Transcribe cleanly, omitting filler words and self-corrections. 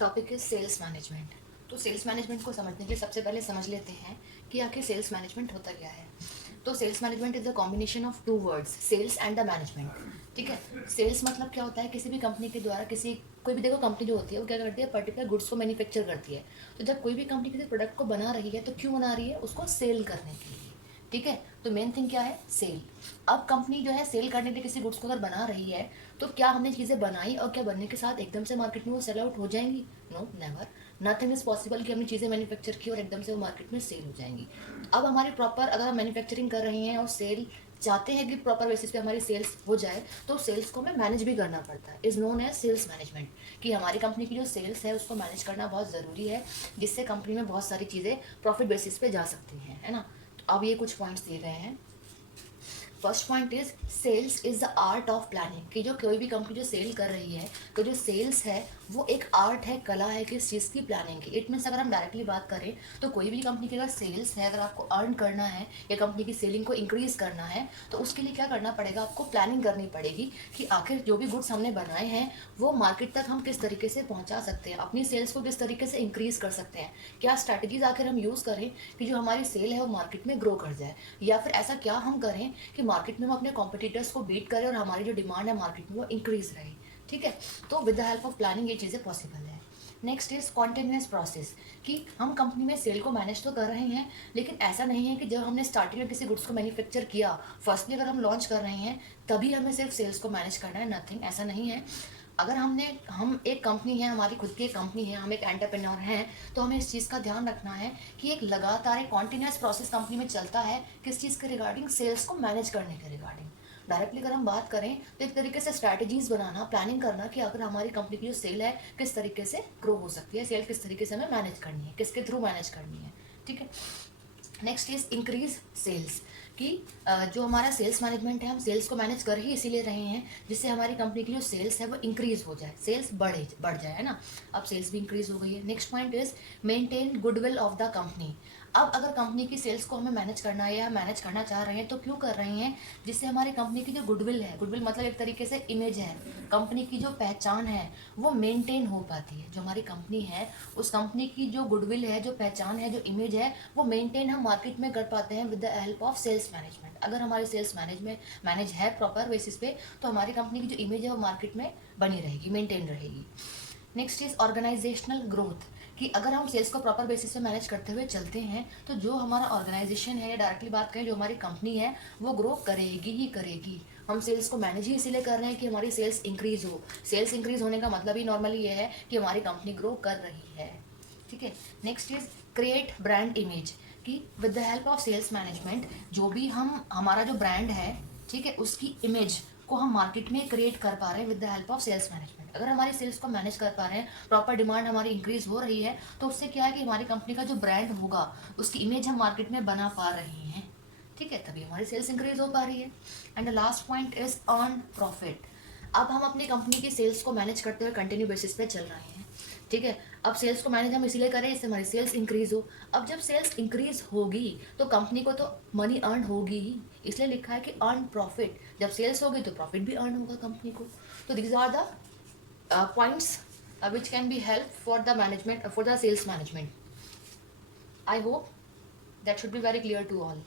Topic is sales management. तो sales management को समझने के लिए सबसे पहले समझ लेते हैं कि आखिर सेल्स मैनेजमेंट होता क्या है। तो sales management is the combination of two words, sales and the management. ठीक है, सेल्स मतलब क्या होता है, किसी भी कंपनी के द्वारा किसी कोई भी, देखो कंपनी जो होती है वो क्या करती है, पर्टिकुलर गुड्स को मैन्युफैक्चर करती है। तो जब कोई भी कंपनी किसी प्रोडक्ट को बना रही है तो क्यों बना रही है, उसको सेल करने के लिए। ठीक है, तो मेन थिंग क्या है, सेल। अब कंपनी जो है सेल करने के लिए किसी गुड्स को अगर बना रही है तो क्या हमने चीज़ें बनाई और क्या बनने के साथ एकदम से मार्केट में वो सेल आउट हो जाएंगी? No, never. Nothing is possible कि हमने चीज़ें मैन्युफैक्चर की और एकदम से वो मार्केट में सेल हो जाएंगी। अब हमारी प्रॉपर, अगर हम मैन्युफैक्चरिंग कर रहे हैं और सेल चाहते हैं कि प्रॉपर बेसिस पे हमारी सेल्स हो जाए, तो सेल्स को हमें मैनेज भी करना पड़ता है, is known as sales management. कि हमारी कंपनी की जो सेल्स है उसको मैनेज करना बहुत ज़रूरी है, जिससे कंपनी में बहुत सारी चीज़ें प्रॉफिट बेसिस पे जा सकती हैं, है ना। तो अब ये कुछ पॉइंट्स दिए गए हैं। First point is sales is the art of planning. कि जो कोई भी कंपनी जो सेल कर रही है, तो जो सेल्स है वो एक आर्ट है, कला है किस चीज़ की, प्लानिंग की। इट मीन्स अगर हम डायरेक्टली बात करें तो कोई भी कंपनी की अगर सेल्स है, अगर आपको अर्न करना है या कंपनी की सेलिंग को इंक्रीज करना है, तो उसके लिए क्या करना पड़ेगा, आपको प्लानिंग करनी पड़ेगी कि आखिर जो भी गुड्स हमने बनाए हैं वो मार्केट तक हम किस तरीके से पहुंचा सकते हैं, अपनी सेल्स को किस तरीके से इंक्रीज कर सकते हैं, क्या स्ट्रैटेजीज आखिर हम यूज़ करें कि जो हमारी सेल है वो मार्केट में ग्रो कर जाए, या फिर ऐसा क्या हम करें कि मार्केट में हम अपने कॉम्पिटिटर्स को बीट करें और हमारी जो डिमांड है मार्केट में वो इंक्रीज रहे। ठीक है, तो with the help of planning ये चीज़ें पॉसिबल है। Next is continuous process. कि हम कंपनी में सेल को मैनेज तो कर रहे हैं, लेकिन ऐसा नहीं है कि जब हमने स्टार्टिंग में किसी गुड्स को मैन्युफैक्चर किया, फर्स्टली अगर हम लॉन्च कर रहे हैं तभी हमें सिर्फ सेल्स को मैनेज करना है, नथिंग, ऐसा नहीं है। अगर हम एक कंपनी है, हमारी खुद की एक कंपनी है, हम एक एंटरप्रेन्योर हैं, तो हमें इस चीज़ का ध्यान रखना है कि एक लगातार एक कॉन्टिन्यूस प्रोसेस कंपनी में चलता है, किस चीज़ के रिगार्डिंग, सेल्स को मैनेज करने के रिगार्डिंग। डायरेक्टली अगर हम बात करें तो एक तरीके से स्ट्रैटेजीज बनाना, प्लानिंग करना कि अगर हमारी कंपनी की जो सेल है किस तरीके से ग्रो हो सकती है, सेल किस तरीके से हमें मैनेज करनी है, किसके थ्रू मैनेज करनी है। ठीक है, नेक्स्ट इज इंक्रीज सेल्स। कि जो हमारा सेल्स मैनेजमेंट है, हम सेल्स को मैनेज कर ही इसीलिए रहे हैं जिससे हमारी कंपनी की जो सेल्स है वो इंक्रीज हो जाए, सेल्स बढ़ जाए, है ना। अब सेल्स भी इंक्रीज हो गई है। Next point is maintain goodwill of the company. अब अगर कंपनी की सेल्स को हमें मैनेज करना है या मैनेज करना चाह रहे हैं तो क्यों कर रहे हैं, जिससे हमारी कंपनी की जो गुडविल है, गुडविल मतलब एक तरीके से इमेज है, कंपनी की जो पहचान है वो मेंटेन हो पाती है। जो हमारी कंपनी है उस कंपनी की जो गुडविल है, जो पहचान है, जो इमेज है, वो मेंटेन हम मार्केट में कर पाते हैं with the help of sales management. अगर हमारी सेल्स मैनेज है प्रॉपर बेसिस पे, तो हमारी कंपनी की जो इमेज है वो मार्केट में बनी रहेगी, मेंटेन रहेगी। Next is organisational growth. कि अगर हम सेल्स को प्रॉपर बेसिस पे मैनेज करते हुए चलते हैं तो जो हमारा ऑर्गेनाइजेशन है, या डायरेक्टली बात करें जो हमारी कंपनी है, वो ग्रो करेगी ही करेगी। हम सेल्स को मैनेज ही इसीलिए कर रहे हैं कि हमारी सेल्स इंक्रीज हो। सेल्स इंक्रीज होने का मतलब ही नॉर्मली ये है कि हमारी कंपनी ग्रो कर रही है। ठीक है, next is create brand image. कि with the help of sales management जो भी हमारा जो ब्रांड है, ठीक है, उसकी इमेज को हम मार्केट में क्रिएट कर पा रहे हैं with the help of sales management. अगर हमारी सेल्स को मैनेज कर पा रहे हैं, प्रॉपर डिमांड हमारी इंक्रीज हो रही है, तो उससे क्या है कि हमारी कंपनी का जो ब्रांड होगा उसकी इमेज हम मार्केट में बना पा रहे हैं। ठीक है, तभी हमारी सेल्स इंक्रीज हो पा रही है। And the last point is earn profit. अब हम अपनी कंपनी की सेल्स को मैनेज करते हुए कंटिन्यू बेसिस पे चल रहे हैं। ठीक है, अब सेल्स को मैनेज हम इसीलिए करें इससे हमारी सेल्स इंक्रीज हो। अब जब सेल्स इंक्रीज होगी तो कंपनी को तो मनी अर्न होगी ही, इसलिए लिखा है कि अर्न प्रॉफिट। जब सेल्स होगी तो प्रॉफिट भी अर्न होगा कंपनी को। तो these are the points which can be help for the management, for the sales management. I hope that should be very clear to all.